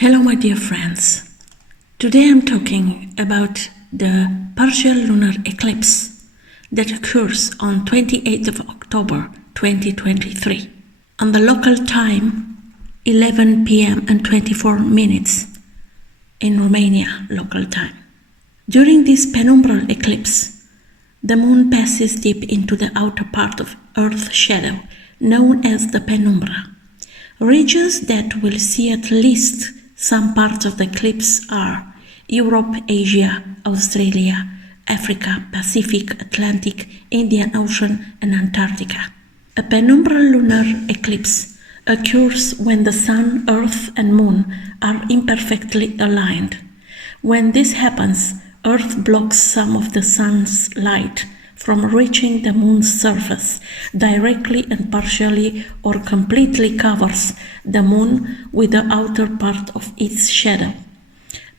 Hello my dear friends. Today I'm talking about the partial lunar eclipse that occurs on 28th of October 2023 on the local time 11 p.m. and 24 minutes in Romania local time. During this penumbral eclipse, the moon passes deep into the outer part of Earth's shadow known as the penumbra. Regions that will see at least some parts of the eclipse are Europe, Asia, Australia, Africa, Pacific, Atlantic, Indian Ocean, and Antarctica. A penumbral lunar eclipse occurs when the Sun, Earth, and Moon are imperfectly aligned. When this happens, Earth blocks some of the Sun's light from reaching the Moon's surface, directly and partially or completely covers the Moon with the outer part of its shadow.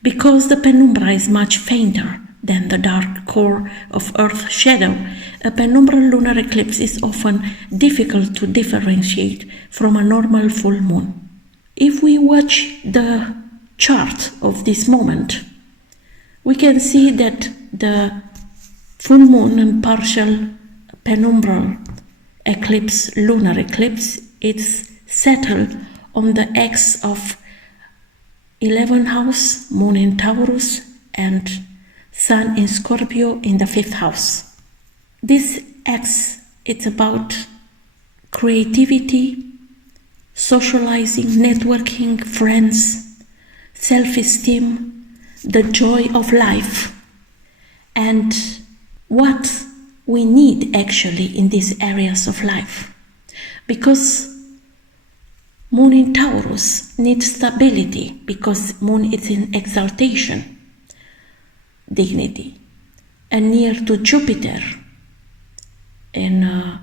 Because the penumbra is much fainter than the dark core of Earth's shadow, a penumbral lunar eclipse is often difficult to differentiate from a normal full moon. If we watch the chart of this moment, we can see that the full moon and partial penumbral eclipse, lunar eclipse, is settled on the axis of 11th house, moon in Taurus, and sun in Scorpio in the 5th house. This axis, it's about creativity, socializing, networking, friends, self-esteem, the joy of life, and what we need actually in these areas of life. Because moon in Taurus needs stability, because moon is in exaltation, dignity, and near to Jupiter in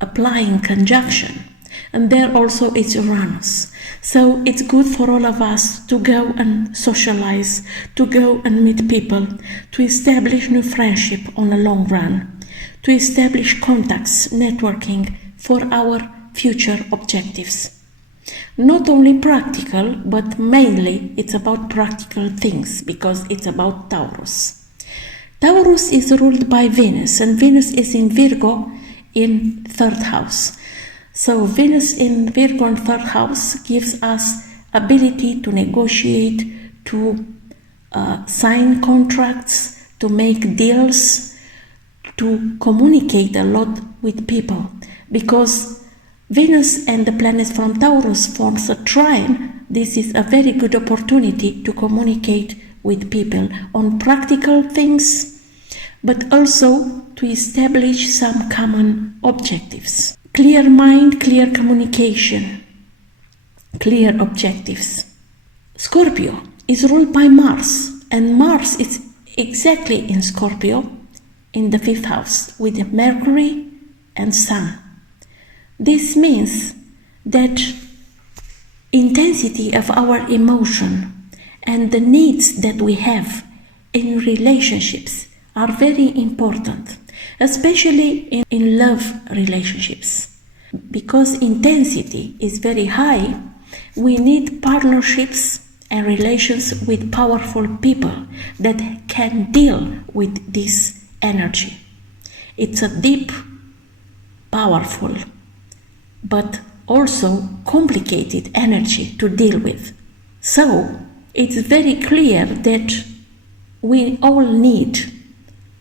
applying conjunction, and there also it's Uranus. So it's good for all of us to go and socialize, to go and meet people, to establish new friendship on a long run, to establish contacts, networking for our future objectives. Not only practical, but mainly it's about practical things, because it's about Taurus. Taurus is ruled by Venus, and Venus is in Virgo in 3rd house. So Venus in Virgo in 3rd house gives us ability to negotiate, to sign contracts, to make deals, to communicate a lot with people. Because Venus and the planets from Taurus forms a trine, this is a very good opportunity to communicate with people on practical things, but also to establish some common objectives. Clear mind, clear communication, clear objectives. Scorpio is ruled by Mars, and Mars is exactly in Scorpio in the 5th house with Mercury and Sun. This means that intensity of our emotion and the needs that we have in relationships are very important, especially in love relationships. Because intensity is very high, we need partnerships and relations with powerful people that can deal with this energy. It's a deep, powerful, but also complicated energy to deal with. So it's very clear that we all need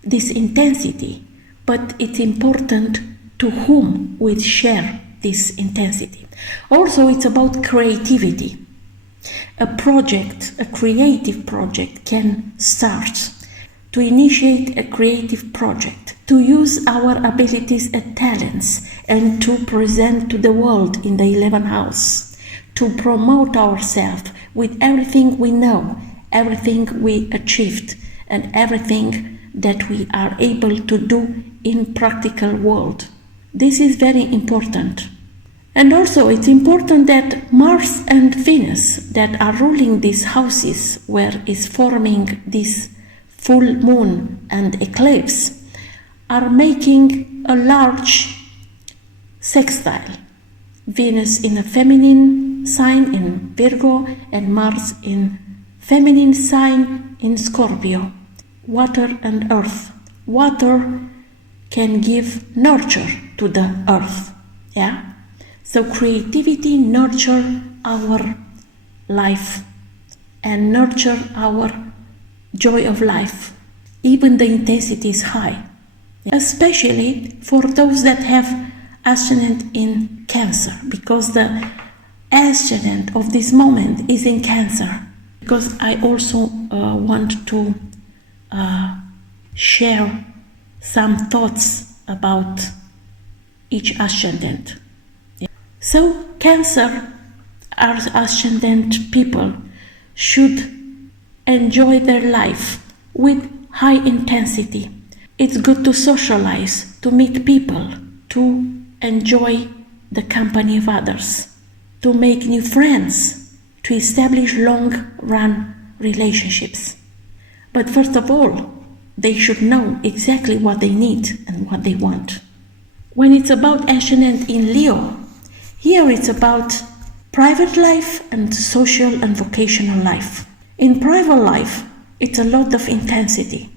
this intensity, but it's important to whom we share this intensity. Also, it's about creativity. A project, a creative project can start. To initiate a creative project, to use our abilities and talents, and to present to the world in the 11th house, to promote ourselves with everything we know, everything we achieved, and everything that we are able to do in practical world. This is very important. And also it's important that Mars and Venus that are ruling these houses where is forming this full moon and eclipse are making a large sextile. Venus in a feminine masculine sign in Virgo and Mars in feminine sign in Scorpio. Water and earth. Water can give nurture to the earth. Yeah? So creativity nurture our life and nurture our joy of life. Even the intensity is high. Especially for those that have ascendant in Cancer, because the ascendant of this moment is in Cancer. Because I also want to share some thoughts about each ascendant. So Cancer ascendant people should enjoy their life with high intensity. It's good to socialize, to meet people, to enjoy the company of others, to make new friends, to establish long-run relationships. But first of all, they should know exactly what they need and what they want. When it's about ascendant in Leo, here it's about private life and social and vocational life. In private life, it's a lot of intensity.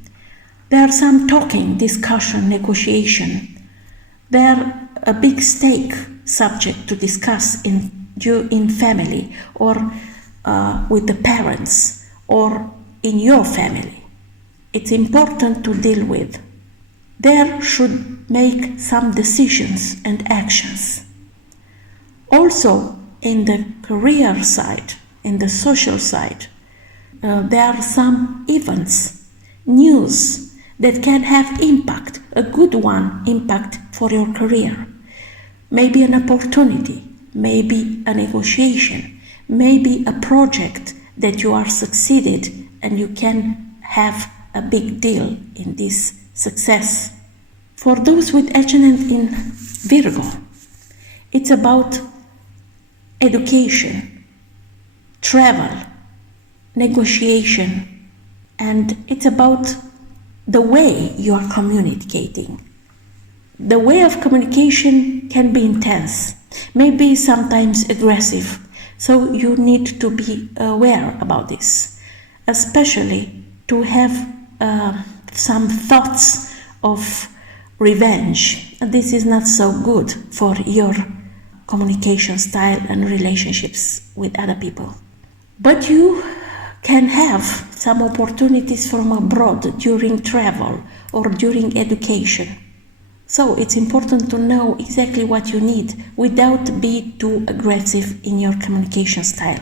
There are some talking, discussion, negotiation. There a big stake subject to discuss in family or with the parents or in your family. It's important to deal with. There should make some decisions and actions. Also, in the career side, in the social side, there are some events, news that can have impact, a good one impact for your career. Maybe an opportunity, maybe a negotiation, maybe a project that you are succeeded and you can have a big deal in this success. For those with ascendant in Virgo, it's about education, travel, negotiation, and it's about the way you are communicating. The way of communication can be intense, maybe sometimes aggressive, so you need to be aware about this, especially to have some thoughts of revenge. This is not so good for your communication style and relationships with other people. But you can have some opportunities from abroad during travel or during education. So it's important to know exactly what you need without being too aggressive in your communication style.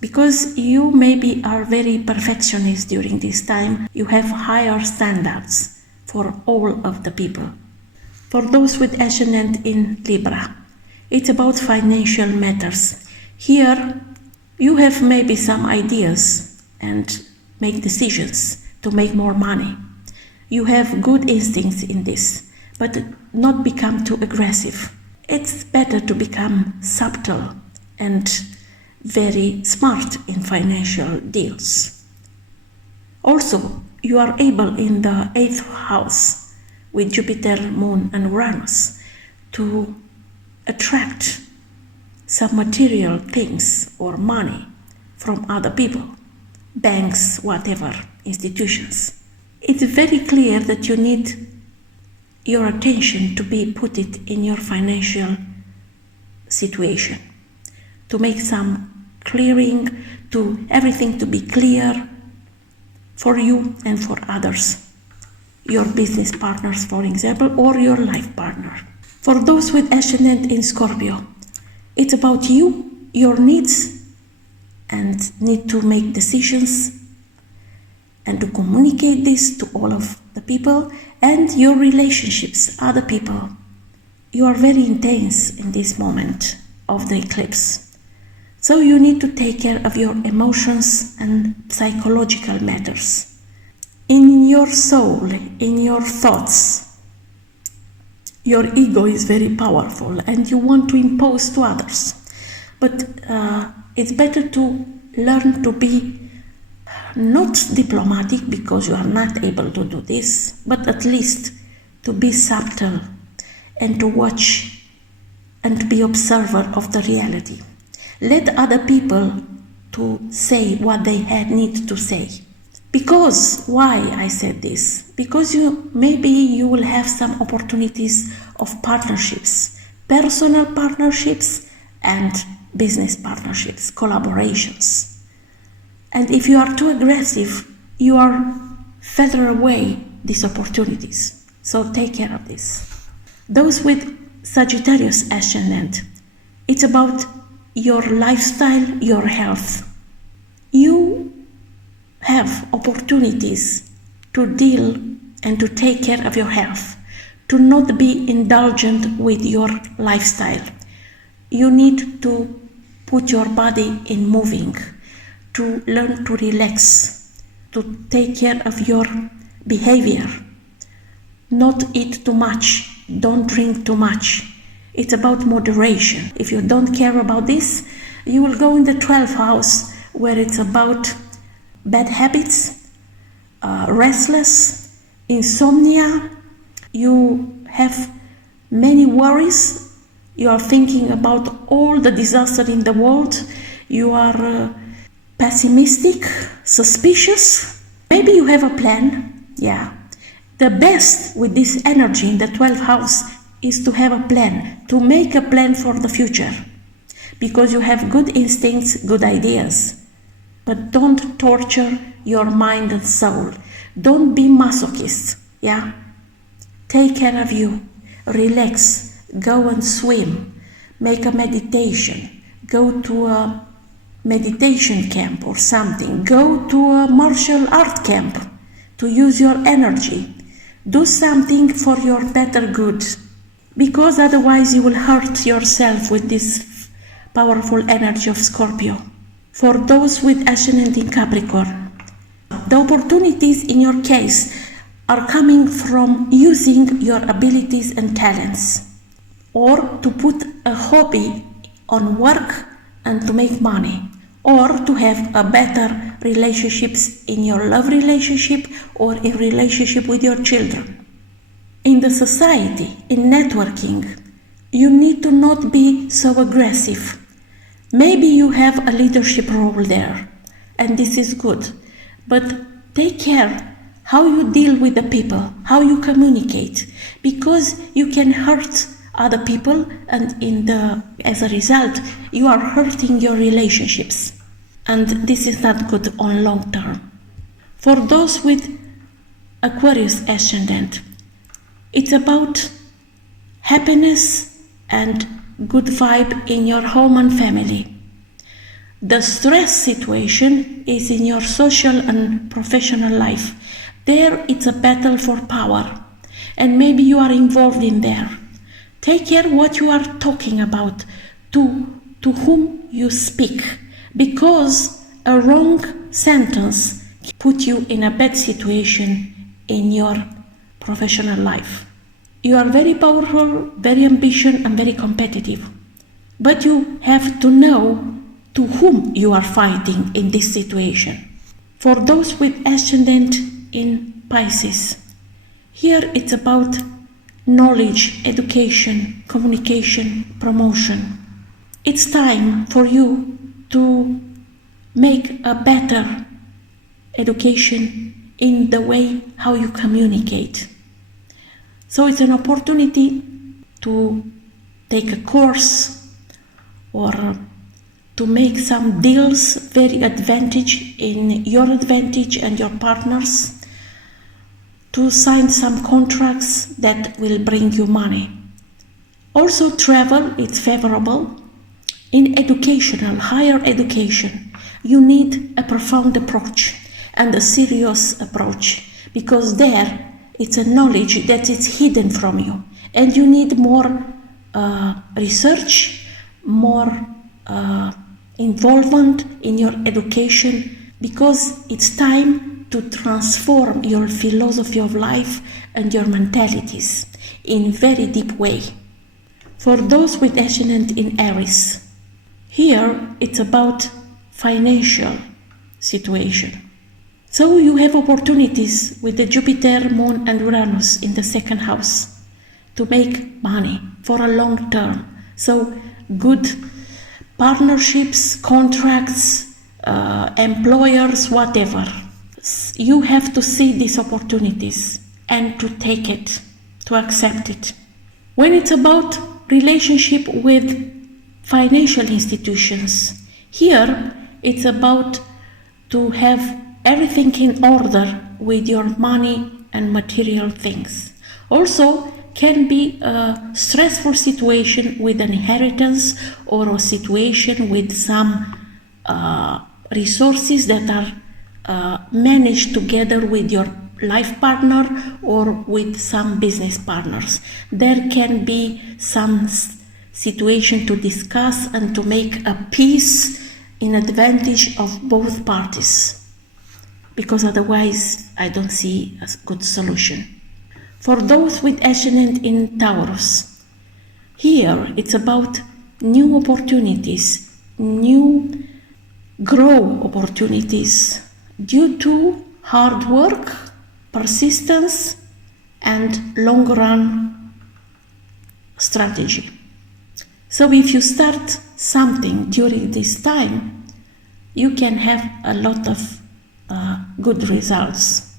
Because you maybe are very perfectionist during this time, you have higher standards for all of the people. For those with ascendant in Libra, it's about financial matters. Here, you have maybe some ideas and make decisions to make more money. You have good instincts in this, but not become too aggressive. It's better to become subtle and very smart in financial deals. Also, you are able in the 8th house with Jupiter, Moon and Uranus to attract some material things or money from other people, banks, whatever, institutions. It's very clear that you need your attention to be put it in your financial situation, to make some clearing, to everything to be clear for you and for others, your business partners, for example, or your life partner. For those with ascendant in Scorpio, it's about you, your needs, and need to make decisions and to communicate this to all of the people and your relationships, other people. You are very intense in this moment of the eclipse. So you need to take care of your emotions and psychological matters. In your soul, in your thoughts, your ego is very powerful and you want to impose to others. But it's better to learn to be not diplomatic, because you are not able to do this, but at least to be subtle and to watch and to be observer of the reality. Let other people to say what they need to say. Because, why I said this? Because maybe you will have some opportunities of partnerships, personal partnerships and business partnerships, collaborations. And if you are too aggressive, you are feather away these opportunities. So take care of this. Those with Sagittarius ascendant, it's about your lifestyle, your health. You have opportunities to deal and to take care of your health, to not be indulgent with your lifestyle. You need to put your body in moving, to learn to relax, to take care of your behavior. Not eat too much, don't drink too much. It's about moderation. If you don't care about this, you will go in the 12th house where it's about bad habits, restless, insomnia. You have many worries. You are thinking about all the disaster in the world. You are pessimistic, suspicious. Maybe you have a plan. Yeah. The best with this energy in the 12th house is to have a plan, to make a plan for the future. Because you have good instincts, good ideas. But don't torture your mind and soul. Don't be masochist. Yeah? Take care of you. Relax. Go and swim. Make a meditation. Go to a meditation camp or something. Go to a martial art camp to use your energy. Do something for your better good. Because otherwise you will hurt yourself with this powerful energy of Scorpio. For those with ascendant in Capricorn, the opportunities in your case are coming from using your abilities and talents, or to put a hobby on work and to make money, or to have a better relationships in your love relationship or in relationship with your children. In the society, in networking, you need to not be so aggressive. Maybe you have a leadership role there, and this is good, but take care how you deal with the people, how you communicate, because you can hurt other people, and as a result, you are hurting your relationships. And this is not good on long term. For those with Aquarius ascendant, it's about happiness and good vibe in your home and family. The stress situation is in your social and professional life. There it's a battle for power, and maybe you are involved in there. Take care what you are talking about, to whom you speak, because a wrong sentence put you in a bad situation in your professional life. You are very powerful, very ambitious, and very competitive. But you have to know to whom you are fighting in this situation. For those with ascendant in Pisces, here it's about knowledge, education, communication, promotion. It's time for you to make a better education in the way how you communicate. So it's an opportunity to take a course or to make some deals very advantage in your advantage and your partners, to sign some contracts that will bring you money. Also travel, it's favorable. In educational, higher education, you need a profound approach and a serious approach, because there it's a knowledge that is hidden from you, and you need more research, more involvement in your education, because it's time to transform your philosophy of life and your mentalities in very deep way. For those with ascendant in Aries, here it's about financial situation. So you have opportunities with the Jupiter, Moon and Uranus in the second house to make money for a long term. So good partnerships, contracts, employers, whatever. You have to see these opportunities and to take it, to accept it. When it's about relationship with financial institutions, here it's about to have everything in order with your money and material things. Also, can be a stressful situation with an inheritance or a situation with some resources that are managed together with your life partner or with some business partners. There can be some situation to discuss and to make a peace in advantage of both parties, because otherwise I don't see a good solution. For those with ascendant in Taurus, here it's about new opportunities, new grow opportunities due to hard work, persistence, and long-run strategy. So if you start something during this time, you can have a lot of good results.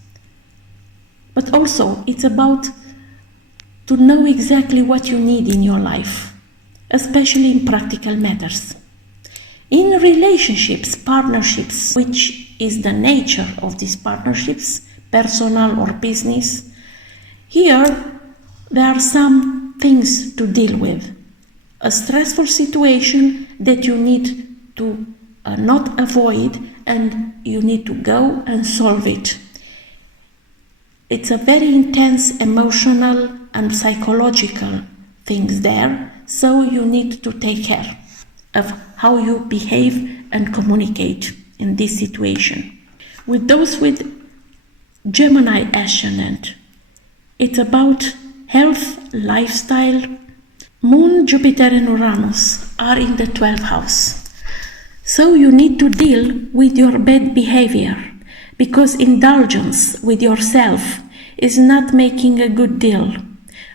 But also, it's about to know exactly what you need in your life, especially in practical matters. In relationships, partnerships, which is the nature of these partnerships, personal or business, here there are some things to deal with. A stressful situation that you need to not avoid, and you need to go and solve it. It's a very intense emotional and psychological things there, so you need to take care of how you behave and communicate in this situation. With those with Gemini ascendant, it's about health, lifestyle. Moon, Jupiter and Uranus are in the 12th house. So you need to deal with your bad behavior, because indulgence with yourself is not making a good deal.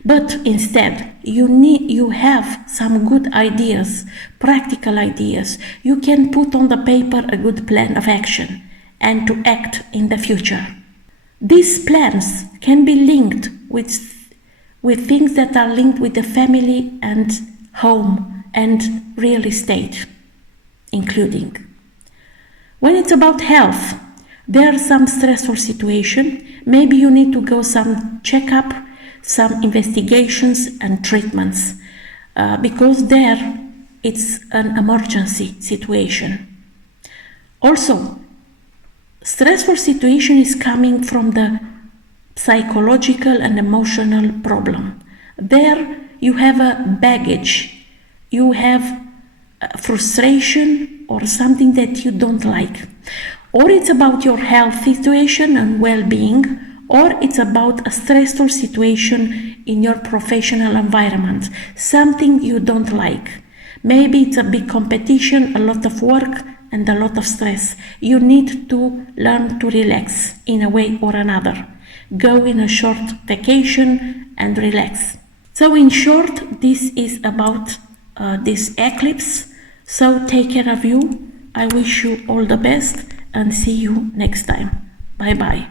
But instead, you have some good ideas, practical ideas. You can put on the paper a good plan of action and to act in the future. These plans can be linked with things that are linked with the family and home and real estate, including. When it's about health, there are some stressful situation. Maybe you need to go some checkup, some investigations and treatments, because there it's an emergency situation. Also, stressful situation is coming from the psychological and emotional problem. There you have a baggage, you have frustration or something that you don't like. Or it's about your health situation and well-being, or it's about a stressful situation in your professional environment, something you don't like. Maybe it's a big competition, a lot of work, and a lot of stress. You need to learn to relax in a way or another. Go in a short vacation and relax. So in short, this is about this eclipse. So take care of you. I wish you all the best and see you next time. Bye bye.